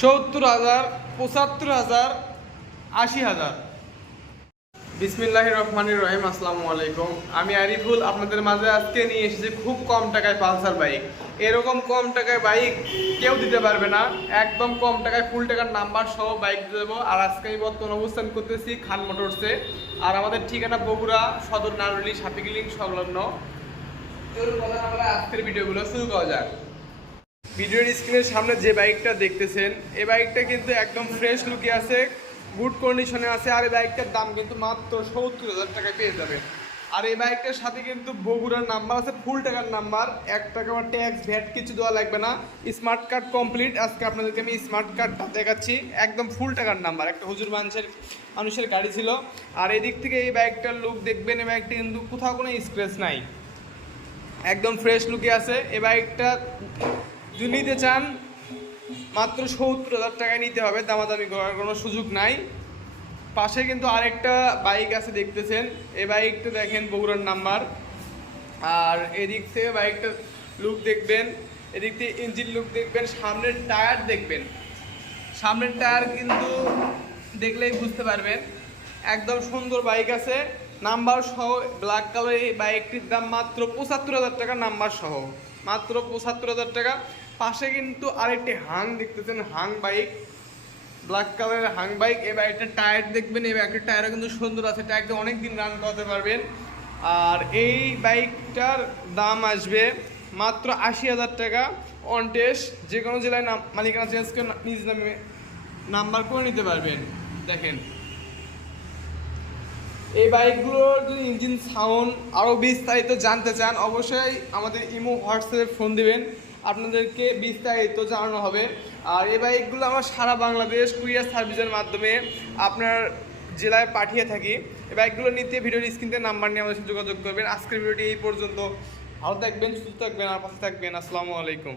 সত্তর হাজার, পঁচাত্তর হাজার, আশি হাজার। বিসমিল্লাহ রহমানির রহিম, আসসালামু আলাইকুম। আমি আরিফুল, আপনাদের মাঝে আজকে নিয়ে এসেছি খুব কম টাকায় পালসার বাইক। এরকম কম টাকায় বাইক কেউ দিতে পারবে না। একদম কম টাকায় ফুল টাকার নাম্বার সহ বাইক দেবো। আর আজকে আমি বর্তমান অবস্থান করতেছি খান মোটরসে আর আমাদের ঠিকানা বগুড়া, সদর নারুলি, সাপিকিলিং সংলগ্ন। না আজকের ভিডিওগুলো শুরু করা যাক। ভিডিওর স্ক্রিনের সামনে যে বাইকটা দেখতেছেন, এই বাইকটা কিন্তু একদম ফ্রেশ লুকে আছে গুড কন্ডিশনে আছে, আর এই বাইকটার দাম কিন্তু মাত্র সত্তর হাজার টাকায় পেয়ে যাবেন। আর এই বাইকটার সাথে কিন্তু বগুড়ার নাম্বার আছে ফুল টাকার নাম্বার এক টাকা বা ট্যাক্স ভ্যাট কিছু দেওয়া লাগবে না। স্মার্ট কার্ড কমপ্লিট আজকে আপনাদেরকে আমি স্মার্ট কার্ডটা দেখাচ্ছি, একদম ফুল টাকার নাম্বার একটা হুজুর মানুষের মানুষের গাড়ি ছিল। আর এদিক থেকে এই বাইকটার লুক দেখবেন, এই বাইকটা কিন্তু কোথাও কোনো স্ক্রেচ নাই। একদম ফ্রেশ লুকে আছে, এই বাইকটা যদি নিতে চান, মাত্র সত্তর হাজার টাকায় নিতে হবে, দামাদামি করার কোনো সুযোগ নাই। পাশে কিন্তু আরেকটা বাইক আছে দেখতেছেন, এই বাইকটা দেখেন বগুড়ার নাম্বার। আর এদিক থেকে বাইকটা লুক দেখবেন, এদিক থেকে ইঞ্জিন লুক দেখবেন, সামনের টায়ার দেখবেন। সামনের টায়ার কিন্তু দেখলেই বুঝতে পারবেন, একদম সুন্দর বাইক আছে। নাম্বার সহ ব্ল্যাক কালার এই বাইকটির দাম মাত্র পঁচাত্তর হাজার টাকা, নাম্বার সহ। মাত্র পঁচাত্তর হাজার টাকা। পাশে কিন্তু আরেকটি হাং দেখতেছেন, হাং বাইক ব্ল্যাক কালারের হাং বাইক। এই বাইকটার টায়ার দেখবেন এই বাইকটার টায়ারও কিন্তু সুন্দর আছে একদম অনেক দিন রান করতে পারবেন। আর এই বাইকটার দাম আসবে মাত্র আশি হাজার টাকা অন টেস্ট যে কোনো জেলায় নাম, মালিকানা চেঞ্জ করে নিজ নামে নাম্বার করে নিতে পারবেন। দেখেন এই বাইকগুলোর যদি ইঞ্জিন সাউন্ড আরও বিস্তারিত জানতে চান, অবশ্যই আমাদের ইমো হোয়াটসঅ্যাপে ফোন দেবেন। আপনাদেরকে বিস্তারিত জানানো হবে। আর এই বাইকগুলো আমরা সারা বাংলাদেশ কুরিয়ার সার্ভিসের মাধ্যমে আপনার জেলায় পাঠিয়ে থাকি। এই বাইকগুলো নিতে ভিডিওর স্ক্রিনতে নাম্বার নিয়ে আমাদের সাথে যোগাযোগ করবেন। আজকের ভিডিওটি এই পর্যন্ত। ভালো থাকবেন, সুস্থ থাকবেন, আর পাশে থাকবেন। আসসালামু আলাইকুম।